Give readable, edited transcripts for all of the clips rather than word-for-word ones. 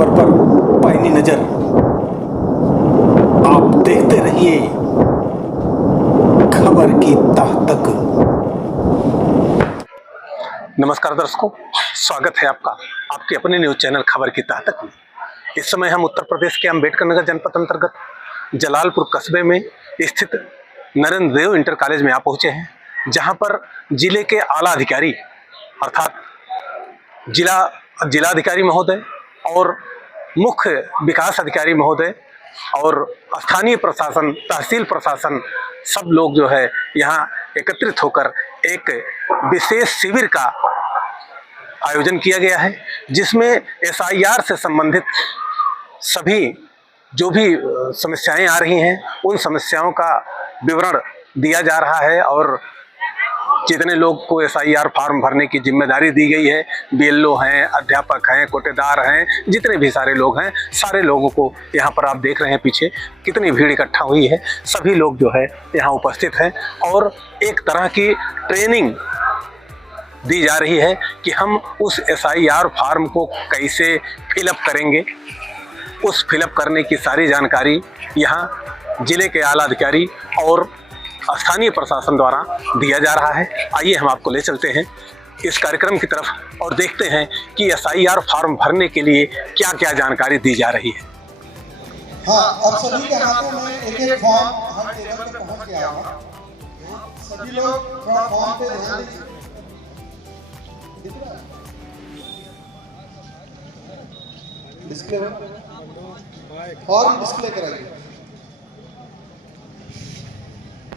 खबर पर पैनी नजर। आप देखते रहिए खबर की तह तक। नमस्कार दर्शकों, स्वागत है आपका आपके अपने न्यूज चैनल खबर की तह तक में। इस समय हम उत्तर प्रदेश के अम्बेडकर नगर जनपद अंतर्गत जलालपुर कस्बे में स्थित नरेंद्र देव इंटर कॉलेज में आ पहुंचे हैं, जहां पर जिले के आला अधिकारी अर्थात जिलाधिकारी महोदय और मुख्य विकास अधिकारी महोदय और स्थानीय प्रशासन, तहसील प्रशासन, सब लोग जो है यहाँ एकत्रित होकर एक विशेष शिविर का आयोजन किया गया है, जिसमें एसआईआर से संबंधित सभी जो भी समस्याएं आ रही हैं उन समस्याओं का विवरण दिया जा रहा है। और जितने लोग को एसआईआर फॉर्म भरने की जिम्मेदारी दी गई है, बीएलओ हैं, अध्यापक हैं, कोटेदार हैं, जितने भी सारे लोग हैं, सारे लोगों को यहाँ पर आप देख रहे हैं पीछे कितनी भीड़ इकट्ठा हुई है। सभी लोग जो है यहाँ उपस्थित हैं और एक तरह की ट्रेनिंग दी जा रही है कि हम उस एसआईआर फॉर्म को कैसे फिलअप करेंगे। उस फिलअप करने की सारी जानकारी यहाँ जिले के आला अधिकारी और स्थानीय प्रशासन द्वारा दिया जा रहा है। आइए हम आपको ले चलते हैं इस कार्यक्रम की तरफ और देखते हैं कि एसआईआर फॉर्म भरने के लिए क्या क्या जानकारी दी जा रही है। हाँ, अब सभी के हाथों में एक एक फॉर्म हम टेबल पे पहुंच गया है। सभी लोग थोड़ा फॉर्म पे ध्यान दीजिए। डिस्प्ले फॉर्म डिस्प्ले कराइए।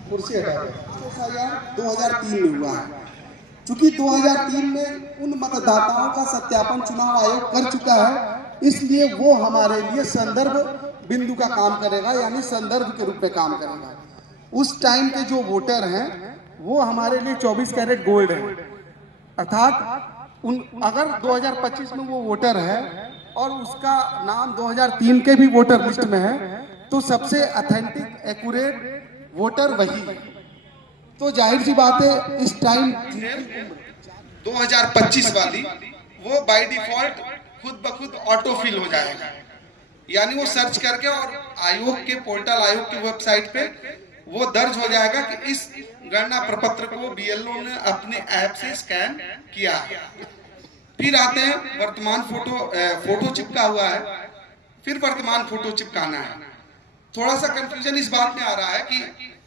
कुर्सी हटा दो। 2003 में हुआ है। चूंकि 2003 में उन मतदाताओं का सत्यापन चुनाव आयोग कर चुका है, इसलिए वो हमारे लिए संदर्भ बिंदु का काम करेगा, यानी संदर्भ के रूप में काम करेगा। उस टाइम के जो वोटर हैं वो हमारे लिए 24 कैरेट गोल्ड है, अर्थात अगर 2025 में वो वोटर है और उसका नाम 2003 के भी वोटर लिस्ट में है, तो सबसे ऑथेंटिक एक्यूरेट वोटर वही है। तो जाहिर सी बात है इस टाइम 2025 वाली वो बाय डिफॉल्ट खुद ब खुद ऑटो फिल हो जाएगा, यानी वो सर्च करके और आयोग के पोर्टल, आयोग की वेबसाइट पे वो दर्ज हो जाएगा कि इस गणना प्रपत्र को बीएलओ ने अपने ऐप से स्कैन किया है। फिर आते हैं वर्तमान फोटो चिपका हुआ है, फिर वर्तमान फोटो चिपकाना है। थोड़ा सा कंफ्यूजन इस बात में आ रहा है कि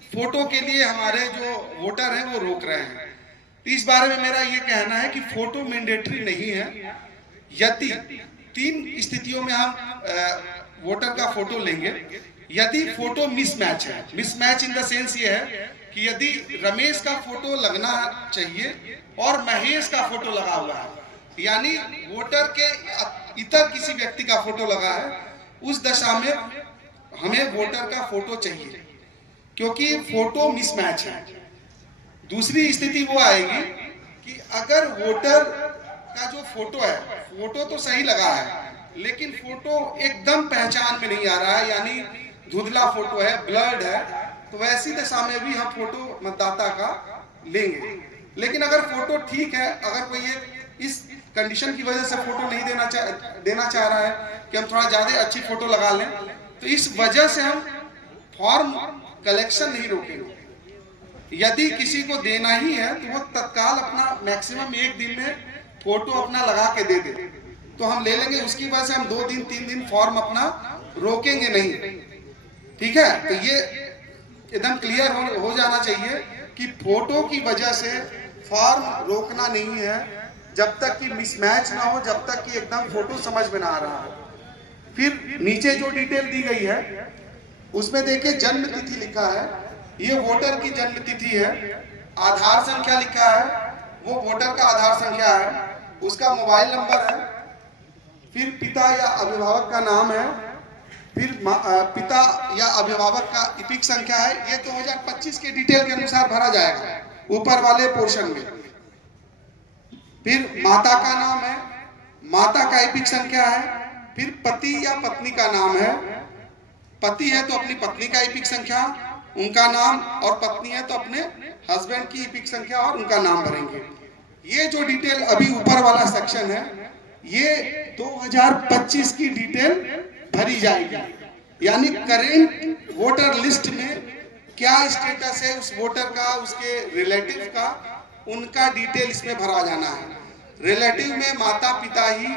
फोटो के लिए हमारे जो वोटर हैं वो रोक रहे हैं। तो इस बारे में मेरा ये कहना है कि फोटो मैंडेटरी नहीं है। यदि 3 स्थितियों में हम वोटर का फोटो लेंगे, यदि फोटो मिसमैच है, मिसमैच इन द सेंस ये है कि यदि रमेश का फोटो लगना चाहिए और महेश का फोटो लगा हुआ है, यानी वोटर के इतर किसी व्यक्ति का फोटो लगा है, उस दशा में हमें वोटर का फोटो चाहिए, क्योंकि फोटो मिसमैच है। दूसरी स्थिति वो आएगी कि अगर वोटर का जो फोटो है, फोटो तो सही लगा है लेकिन फोटो एकदम पहचान में नहीं आ रहा है, यानी धुंधला फोटो है, ब्लर्ड है, तो वैसी दशा में भी हम फोटो मतदाता का लेंगे। लेकिन अगर फोटो ठीक है, अगर कोई इस कंडीशन की वजह से फोटो नहीं देना चाह रहा है कि हम थोड़ा ज्यादा अच्छी फोटो लगा लें, तो इस वजह से हम फॉर्म कलेक्शन नहीं रोकेंगे। यदि किसी को देना ही है तो वो तत्काल अपना मैक्सिमम 1 दिन में फोटो अपना लगा के दे दे, तो हम ले लेंगे। उसकी वजह से हम 2 दिन 3 दिन फॉर्म अपना रोकेंगे नहीं। ठीक है, तो ये एकदम क्लियर हो जाना चाहिए कि फोटो की वजह से फॉर्म रोकना नहीं है, जब तक कि मिसमैच ना हो, जब तक कि एकदम फोटो समझ में ना आ रहा हो। फिर नीचे जो डिटेल दी गई है उसमें देखिए जन्म तिथि लिखा है, ये वोटर की जन्म तिथि है। आधार संख्या लिखा है, वो वोटर का आधार संख्या है, उसका मोबाइल नंबर है। फिर पिता या अभिभावक का नाम है, फिर पिता या अभिभावक का इपिक संख्या है। ये 2025 के डिटेल के अनुसार भरा जाएगा ऊपर वाले पोर्शन में। फिर माता का नाम है, माता का इपिक संख्या है। फिर पति या पत्नी का नाम है, पति है तो अपनी पत्नी का इपिक संख्या, उनका नाम, और पत्नी है तो अपने हस्बैंड की इपिक संख्या और उनका नाम भरेंगे। ये जो डिटेल अभी ऊपर वाला सेक्शन है, ये 2025 की डिटेल भरी जाएगी, यानी करेंट वोटर लिस्ट में क्या स्टेटस है उस वोटर का, उसके रिलेटिव का, उनका डिटेल इसमें भरा जाना है। रिलेटिव में माता पिता ही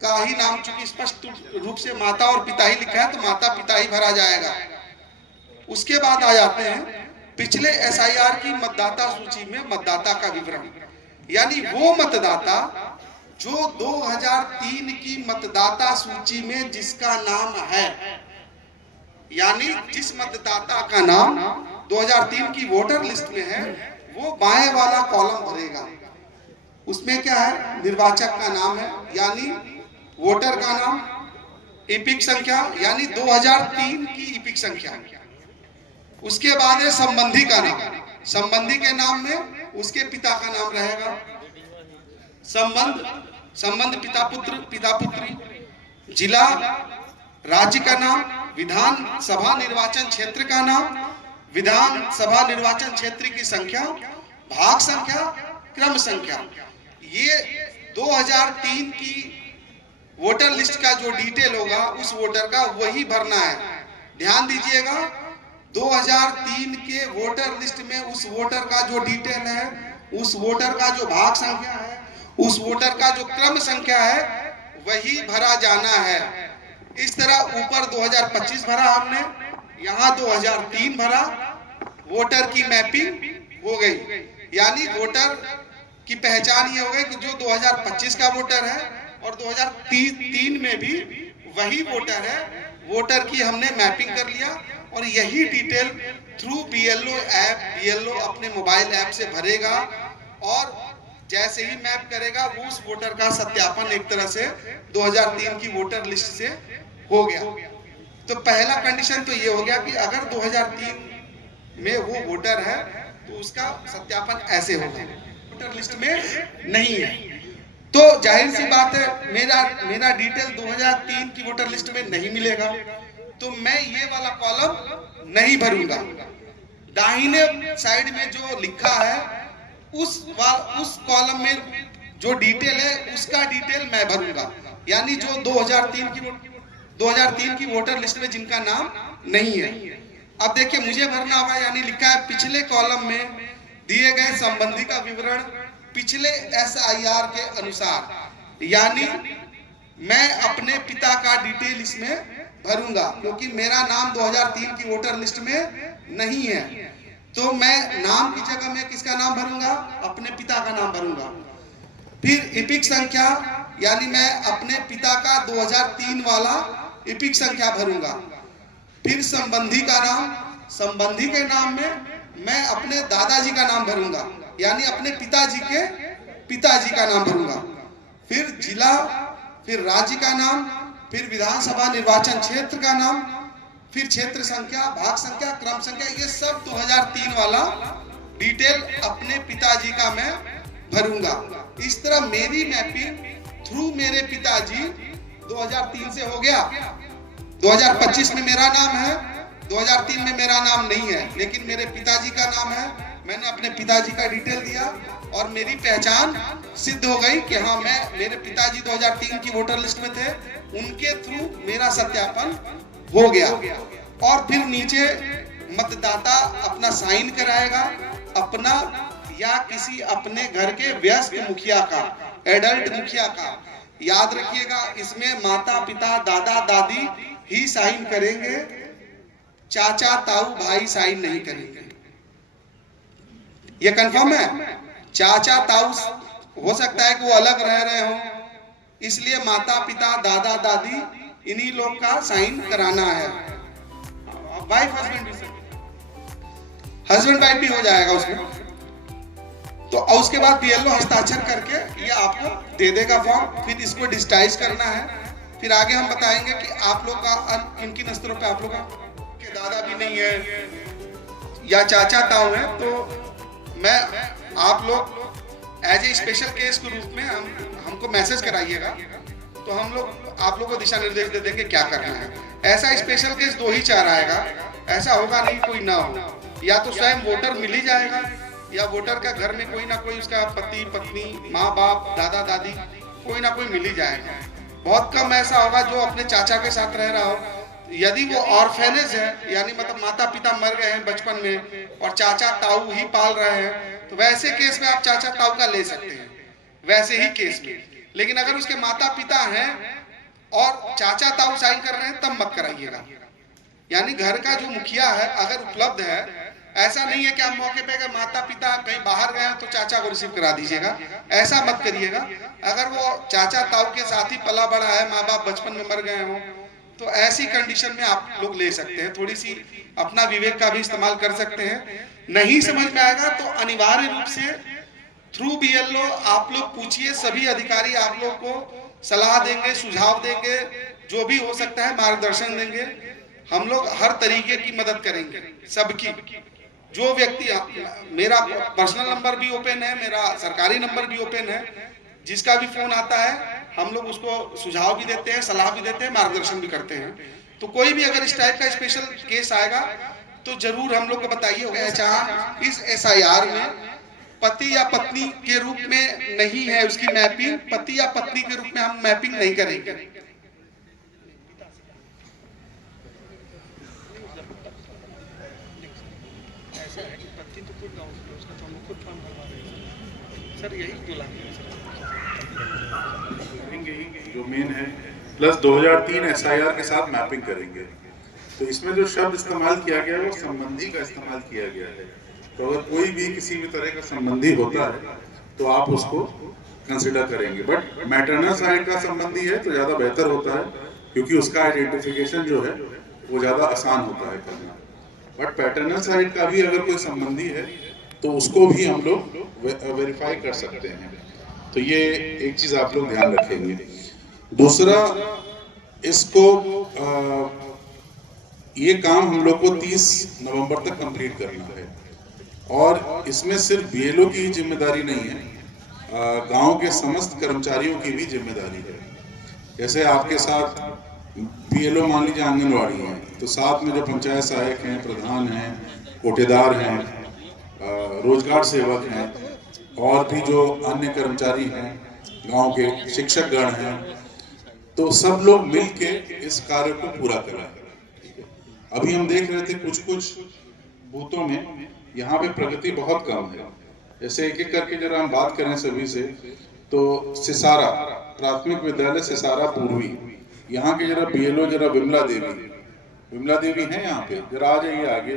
का ही नाम, चूंकि स्पष्ट रूप से माता और पिता ही लिखा है तो माता पिता ही भरा जाएगा। उसके बाद आ जाते हैं पिछले एसआईआर की मतदाता सूची में मतदाता का विवरण, यानी वो मतदाता जो 2003 की मतदाता सूची में जिसका नाम है, यानी जिस मतदाता का नाम 2003 की वोटर लिस्ट में है वो बाएं वाला कॉलम भरेगा। उसमें क्या है, निर्वाचक का नाम है यानी वोटर का नाम, इपिक संख्या यानी 2003 की इपिक संख्या, उसके बाद है संबंधी का नाम, संबंधी के नाम में उसके पिता का नाम रहेगा, संबंध पिता पुत्री, जिला, राज्य का नाम, विधानसभा निर्वाचन क्षेत्र का नाम, विधानसभा निर्वाचन क्षेत्र की संख्या, भाग संख्या, क्रम संख्या। ये 2003 की वोटर लिस्ट का जो डिटेल होगा उस वोटर का वही भरना है। ध्यान दीजिएगा, 2003 के वोटर लिस्ट में उस वोटर का जो डिटेल है, उस वोटर का जो भाग संख्या है, उस वोटर का जो क्रम संख्या है वही भरा जाना है। इस तरह ऊपर 2025 भरा हमने, यहाँ 2003 भरा, वोटर की मैपिंग हो गई, यानी वोटर की पहचान ये हो गई कि जो 2025 का वोटर है और 2003 में भी वही वोटर है, वोटर की हमने मैपिंग कर लिया और यही detail through BLO app, BLO अपने मोबाइल ऐप से भरेगा और जैसे ही मैप करेगा वो उस वोटर का सत्यापन एक तरह से 2003 की वोटर लिस्ट से हो गया। तो पहला कंडीशन तो ये हो गया कि अगर 2003 में वो वोटर है तो उसका सत्यापन ऐसे होगा, वोटर लिस्ट में नहीं है तो जाहिर सी बात है मेरा डिटेल 2003 की वोटर लिस्ट में नहीं मिलेगा, तो मैं ये वाला कॉलम नहीं भरूंगा। दाहिने साइड में जो लिखा है उस कॉलम में जो डिटेल है उसका डिटेल मैं भरूंगा, यानी जो 2003 की वोटर लिस्ट में जिनका नाम नहीं है। अब देखिए मुझे भरना होगा, यानी लिखा है पिछले कॉलम में दिए गए संबंधी का विवरण पिछले एसआईआर के अनुसार, यानी मैं अपने पिता का डिटेल इसमें भरूंगा क्योंकि मेरा नाम 2003 की वोटर लिस्ट में नहीं है, तो मैं नाम की जगह में किसका नाम भरूंगा, अपने पिता का नाम भरूंगा। फिर इपिक संख्या, यानी मैं अपने पिता का 2003 वाला इपिक संख्या भरूंगा। फिर संबंधी का नाम, संबंधी के नाम में मैं अपने दादाजी का नाम भरूंगा, यानी अपने पिताजी का नाम भरूंगा। फिर जिला, फिर राज्य का नाम, फिर विधानसभा निर्वाचन क्षेत्र का नाम, फिर क्षेत्र संख्या, भाग संख्या, क्रम संख्या, ये सब 2003 वाला डिटेल अपने पिताजी का मैं भरूंगा। इस तरह मेरी मैपिंग थ्रू मेरे पिताजी 2003 से हो गया। 2025 में मेरा नाम है, 2003 में मेरा नाम नहीं है, लेकिन मेरे पिताजी का नाम है। मैंने अपने पिताजी का डिटेल दिया और मेरी पहचान सिद्ध हो गई कि हाँ मेरे पिताजी 2003 की वोटर लिस्ट में थे, उनके थ्रू मेरा सत्यापन हो गया। और फिर नीचे मतदाता अपना साइन कराएगा, अपना या किसी अपने घर के वयस्क मुखिया का, एडल्ट मुखिया का। याद रखिएगा इसमें माता पिता दादा दादी ही साइन करेंगे, चाचा ताऊ भाई साइन नहीं करेंगे। ये कंफर्म है? चाचा ताऊ हो सकता है कि वो अलग रह रहे हो, इसलिए माता पिता दादा दादी इन्हीं लोग का साइन कराना है। वाइफ हस्बैंड वाइफ भी हो जाएगा उसमें। तो उसके बाद बीएलओ हस्ताक्षर करके ये आपको दे देगा फॉर्म। फिर इसको डिजिटाइज करना है। फिर आगे हम बताएंगे कि आप लोग का किन किन स्तरों पे आप लोग के दादा भी नहीं है या चाचा ताऊ है, तो मैं आप लोग एज ए स्पेशल केस के रूप में हमको मैसेज कराइएगा, तो हम लोग आप लोग को दिशा निर्देश दे देंगे क्या करना है। ऐसा स्पेशल केस 2 ही 4 आएगा, ऐसा होगा नहीं कोई ना हो। या तो स्वयं वोटर मिल ही जाएगा या वोटर का घर में कोई ना कोई उसका पति पत्नी माँ बाप दादा दादी कोई ना कोई मिल ही जाएगा। बहुत कम ऐसा होगा जो अपने चाचा के साथ रह रहा हो। यदि वो ऑर्फेनेज है, यानी मतलब माता पिता मर गए हैं बचपन में और चाचा ताऊ ही पाल रहे हैं, तो वैसे केस में आप चाचा ताऊ का ले सकते हैं, वैसे ही केस में। लेकिन अगर उसके माता पिता हैं और चाचा ताऊ साइन कर रहे हैं तब मत कराइएगा। यानी घर का जो मुखिया है अगर उपलब्ध है, ऐसा नहीं है कि आप मौके पे अगर माता पिता कहीं बाहर गए तो चाचा को रिसीव करा दीजिएगा, ऐसा मत करिएगा। अगर वो चाचा ताऊ के साथ ही पला बड़ा है, माँ बाप बचपन में मर गए हों, तो ऐसी कंडीशन में आप लोग ले सकते हैं। थोड़ी सी अपना विवेक का भी इस्तेमाल कर सकते हैं। नहीं समझ में आएगा तो अनिवार्य रूप से थ्रू बीएलओ आप लोग पूछिए, सभी अधिकारी आप लोग को सलाह देंगे, सुझाव देंगे, जो भी हो सकता है मार्गदर्शन देंगे। हम लोग हर तरीके की मदद करेंगे सबकी। जो व्यक्ति, मेरा पर्सनल नंबर भी ओपन है, मेरा सरकारी नंबर भी ओपन है, जिसका भी फोन आता है हम लोग उसको सुझाव भी देते हैं, सलाह भी देते हैं, मार्गदर्शन भी करते हैं। तो कोई भी अगर इस टाइप का स्पेशल केस आएगा तो जरूर हम लोग को बताइए। पहचान इस एसआईआर में पति या पत्नी के रूप में नहीं है, उसकी मैपिंग पति या पत्नी के रूप में हम मैपिंग नहीं करेंगे। सर यही 2 लाख जो मेन है, प्लस 2003 एसआईआर के साथ मैपिंग करेंगे। तो इसमें जो शब्द इस्तेमाल किया गया है वो संबंधी का इस्तेमाल किया गया है। तो अगर कोई भी किसी भी तरह का संबंधी होता है तो आप उसको कंसिडर करेंगे। बट मैटरनल साइड का संबंधी है तो ज़्यादा बेहतर होता है, क्योंकि उसका आइडेंटिफिकेशन जो है वो ज़्यादा आसान होता है करना। बट पैटर्नल साइड का भी अगर कोई संबंधी है तो उसको भी हम लोग वेरीफाई कर सकते हैं। तो ये एक चीज़ आप लोग ध्यान रखेंगे। दूसरा, इसको ये काम हम लोग को 30 नवंबर तक कंप्लीट करना है। और इसमें सिर्फ बीएलओ की जिम्मेदारी नहीं है, गांव के समस्त कर्मचारियों की भी जिम्मेदारी है। जैसे आपके साथ बीएलओ मान लीजिए आंगनवाड़ी है, तो साथ में जो पंचायत सहायक हैं, प्रधान हैं, कोटेदार हैं, रोजगार सेवक हैं, और भी जो अन्य कर्मचारी हैं, गांव के शिक्षक गण हैं, तो सब लोग मिलके इस कार्य को पूरा करें। अभी हम देख रहे थे कुछ बूथों में यहाँ पे प्रगति बहुत कम है। जैसे एक एक करके जरा हम बात करें सभी से, तो सिसारा प्राथमिक विद्यालय सिसारा पूर्वी, यहाँ के जरा बीएलओ जरा विमला देवी हैं यहाँ पे, जरा आ जाइए आगे।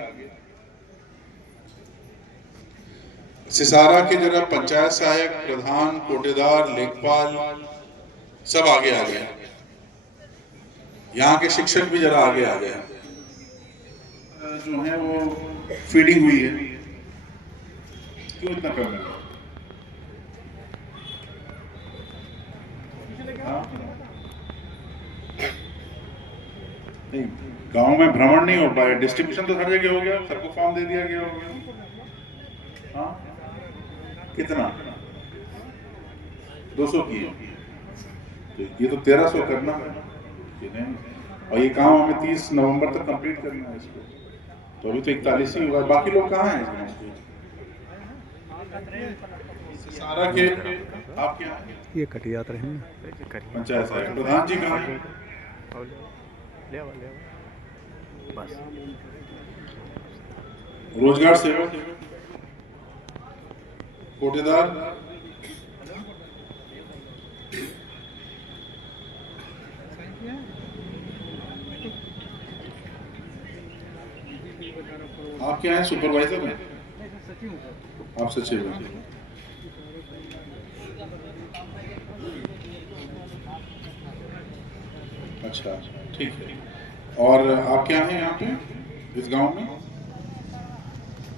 सिसारा के जरा पंचायत सहायक, प्रधान, कोटेदार, लेखपाल सब आगे आ गए। यहाँ के शिक्षक भी जरा आगे आ गए। जो है वो फीडिंग हुई है, क्यों इतना कम है? नहीं, गांव में भ्रमण नहीं हो पाया, डिस्ट्रीब्यूशन तो हर जगह हो गया, सबको फॉर्म दे दिया गया होगा। हाँ, कितना 200 की है, तो ये तो 1300 करना है ये नहीं। और ये काम हमें 30 नवंबर तक कंप्लीट करना है इसको, तो अभी तो 41 ही हुआ। बाकी लोग कहाँ हैं इसमें? सारा के आप क्या ये कटियात रहे पंचायत सहायक प्रधान जी कहाँ हैं? बस रोजगार सेवक, कोटेदार, आप क्या हैं? सुपरवाइजर हैं? आप सचिव हैं? अच्छा, ठीक है। और आप क्या हैं यहाँ पे इस गांव में?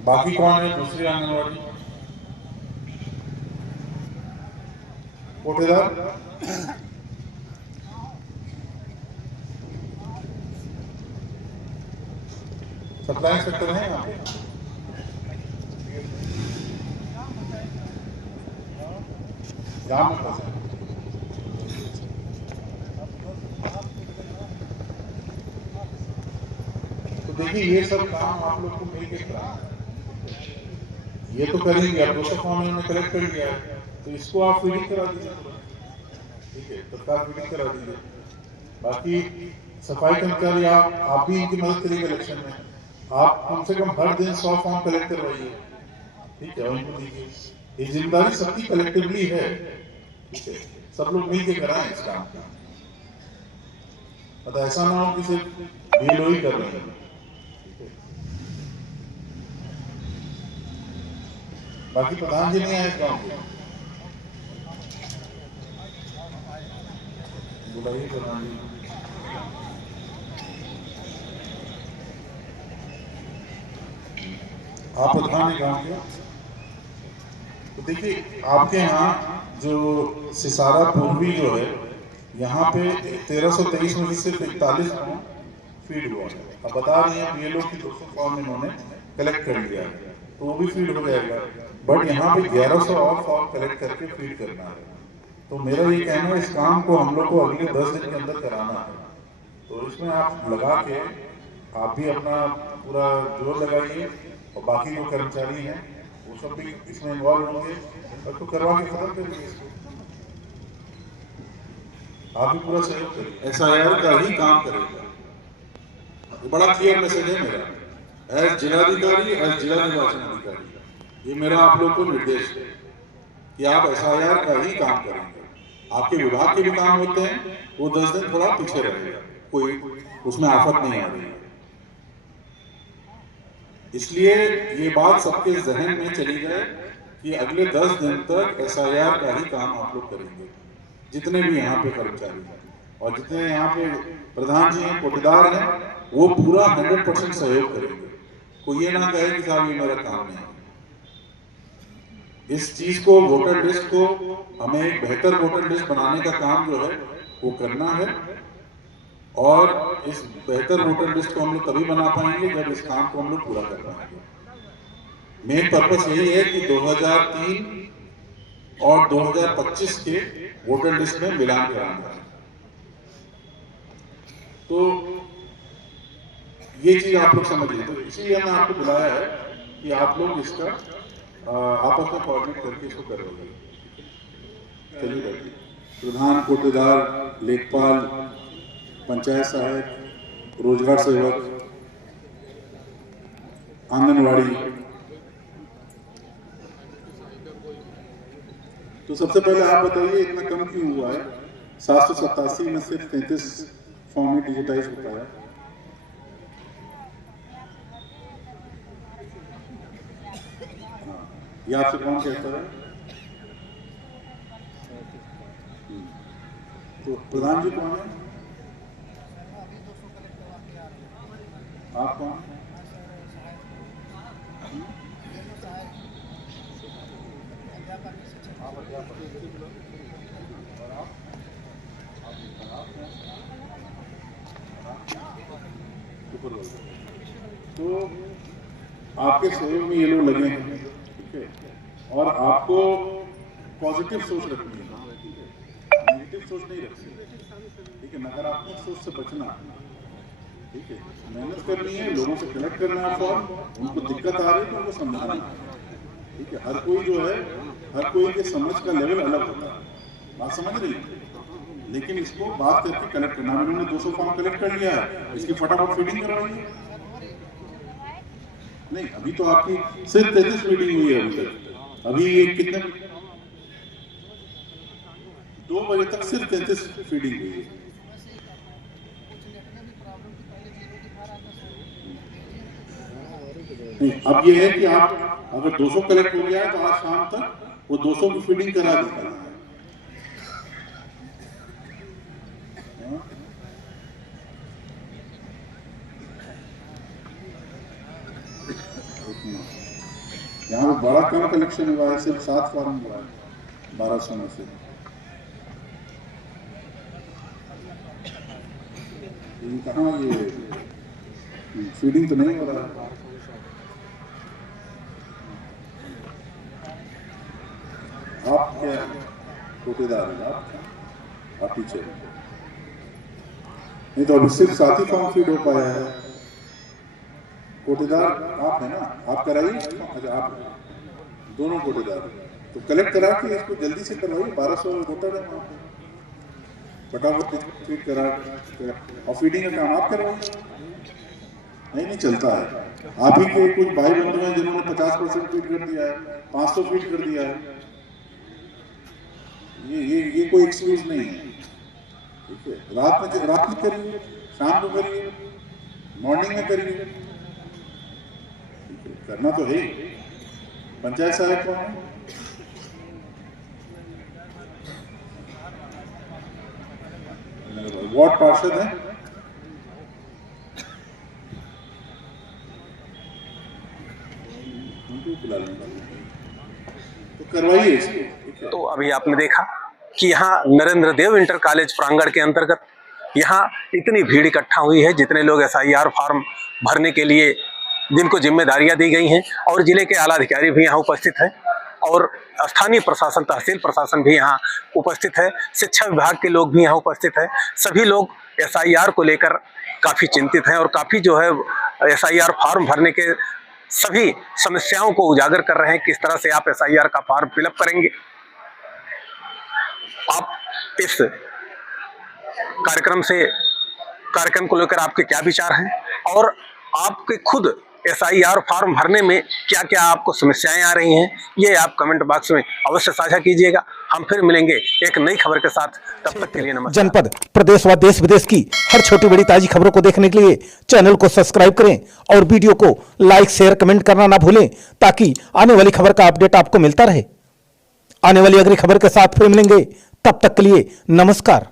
बाकी कौन है दूसरी आंगनवाड़ी? कोटेदार, सप्लाई सेक्टर है यहाँ पे? तो देखिए ये सब काम आप लोग को मिलकर कराना है। ये तो करेंगे, अब 200 फॉर्म इन्होंने कलेक्ट कर लिया है, तो इसको आप फीडिंग करा दीजिए। ठीक है, तत्काल फीडिंग करा दीजिए। बाकी सफाई कर्मचारी आप भी इनकी मदद करिएगा इलेक्शन में। आप कम से कम हर दिन 100 फॉर्म कलेक्ट करवाइए, ठीक है, और इनको दीजिए। ये जिम्मेदारी सबकी कलेक्टिवली है, ठीक है, सब लोग मिल के कराएं इस काम को। मतलब ऐसा ना हो कि सिर्फ BLO ही कर रहे हैं। बाकी प्रधान जी नहीं आए इस गाँव के, बुलाइए प्रधान जी। आप प्रधान है गाँव के, तो देखिए आपके यहाँ जो सिसारा पूर्वी जो है, यहाँ पे 1323 में से सिर्फ 41 फॉर्म फीड हुआ है। अब बता रही हैं BLO की 200 फॉर्म इन्होंने कलेक्ट कर लिया है, तो वो भी फीड हो जाएगा। बट यहाँ पे 1100 और फॉर्म कलेक्ट करके फीड करना है। तो मेरा ये कहना है इस काम को हम लोग को अगले 10 दिन के अंदर कराना है। तो इसमें आप लगा के आप भी अपना पूरा जोर लगाइए, और बाकी जो कर्मचारी हैं वो सब भी इसमें इन्वॉल्व होंगे, और तो करवा के खत्म करिए इसको। आप भी पूरा सहयोग करिए, SIR का ही काम करेगा। ये बड़ा क्लियर मैसेज है मेरा, एज जिलाधिकारी, एज जिला निर्वाचन अधिकारी, ये मेरा आप लोग को निर्देश है कि आप SIR का ही काम करेंगे। आपके विभाग के भी काम होते हैं, वो 10 दिन थोड़ा पीछे रहेगा, कोई उसमें आफत नहीं आ रही है। इसलिए ये बात सबके जहन में चली जाए कि अगले 10 दिन तक SIR का ही काम आप लोग करेंगे, जितने भी यहाँ पे कर्मचारी हैं, और जितने यहाँ पे प्रधान जी हैं, कोटेदार हैं, वो पूरा 100% सहयोग करेंगे। कोई ये ना कहे कि साहब ये मेरा काम नहीं है। इस चीज को, वोटर लिस्ट को, हमें एक बेहतर वोटर लिस्ट बनाने का काम जो है वो करना है, और इस बेहतर वोटर लिस्ट को हम लोग तभी बना पाएंगे जब इस काम को हम लोग पूरा कर पाएंगे। मेन पर्पस यही है कि 2003 और 2025 के वोटर लिस्ट में मिलान कराना है। तो ये चीज आप लोग समझ लीजिए। तो इसीलिए मैंने आपको बुलाया है कि आप लोग इसका आपस में कोऑर्डिनेट करके इसको करवाइए। चलिए बैठिए। प्रधान, कोटेदार, लेखपाल, पंचायत सहायक, रोजगार सेवक, आंगनवाड़ी, तो सबसे पहले आप बताइए इतना कम क्यों हुआ है? 787 में सिर्फ 33 फॉर्म ही डिजिटाइज हो पाया। ये आपसे कौन कहता है? तो प्रधान जी कौन है? आप कौन? तो आपके सहयोग में ये लोग लगे हैं, ठीक है, और आपको पॉजिटिव सोच रखनी है, ठीक है, नेगेटिव सोच नहीं रखनी, ठीक है, नकारात्मक सोच से बचना, ठीक है, मेहनत करनी है, लोगों से कलेक्ट करना है फॉर्म, उनको दिक्कत आ रही है तो उनको समझाना है, ठीक है। हर कोई जो है, हर कोई के समझ का लेवल अलग होता है, बात समझ रही है, लेकिन इसको बात करके कलेक्ट करना। उन्होंने 200 फॉर्म कलेक्ट कर लिया है, इसकी फटाफट फीडिंग करवाइए। नहीं, अभी तो आपकी सिर्फ 33 फीडिंग हुई है अभी तक। अभी ये कितने 2 बजे तक सिर्फ 33 फीडिंग हुई है। नहीं, अब ये है कि आप अगर 200 कलेक्ट हो गया है तो आज शाम तक वो 200 की फीडिंग करा देता है। यहाँ पे बड़ा कम कलेक्शन हुआ है, सिर्फ 7 फॉर्म हुआ है 1200 में से। कहाँ ये फीडिंग तो नहीं हो रहा है। आप क्या कोटेदार हैं? आप टीचर नहीं, तो अभी सिर्फ 7 ही फॉर्म फीड हो पाया है। कोटेदार आप है ना, आप कराइए। अच्छा, आप दोनों कोटेदार, तो कलेक्ट करा के इसको जल्दी से करवाइए। 1200 वोटर है वहाँ पे। फटाफट फीड करा और फीडिंग का काम आप करोगे? नहीं चलता है। आप ही के कुछ भाई बंधु हैं जिन्होंने 50% फीड कर दिया है, 500 फीड कर दिया है। ये कोई एक्सक्यूज नहीं है। ठीक है, रात में करिए, शाम को करिए, मॉर्निंग में करिए, करना तो है। पंचायत सहायक कौन है? वार्ड पार्षद है। तो करवाइए इसको। तो अभी आपने देखा कि यहाँ नरेंद्र देव इंटर कॉलेज प्रांगण के अंतर्गत यहाँ इतनी भीड़ इकट्ठा हुई है, जितने लोग SIR फॉर्म भरने के लिए जिनको जिम्मेदारियां दी गई हैं, और जिले के आला अधिकारी भी यहाँ उपस्थित हैं, और स्थानीय प्रशासन, तहसील प्रशासन भी यहाँ उपस्थित है, शिक्षा विभाग के लोग भी यहाँ उपस्थित हैं। सभी लोग SIR को लेकर काफ़ी चिंतित हैं और काफ़ी जो है SIR फॉर्म भरने के सभी समस्याओं को उजागर कर रहे हैं। किस तरह से आप SIR का फॉर्म फिलअप करेंगे? आप इस कार्यक्रम को लेकर आपके क्या विचार हैं, और आपके खुद SIR फॉर्म भरने में क्या क्या आपको समस्याएं आ रही हैं, ये आप कमेंट बॉक्स में अवश्य साझा कीजिएगा। हम फिर मिलेंगे एक नई खबर के साथ, तब तक के लिए नमस्कार। जनपद, प्रदेश व देश विदेश की हर छोटी बड़ी ताजी खबरों को देखने के लिए चैनल को सब्सक्राइब करें और वीडियो को लाइक, शेयर, कमेंट करना ना भूलें, ताकि आने वाली खबर का अपडेट आपको मिलता रहे। आने वाली अगली खबर के साथ फिर मिलेंगे, तब तक के लिए नमस्कार।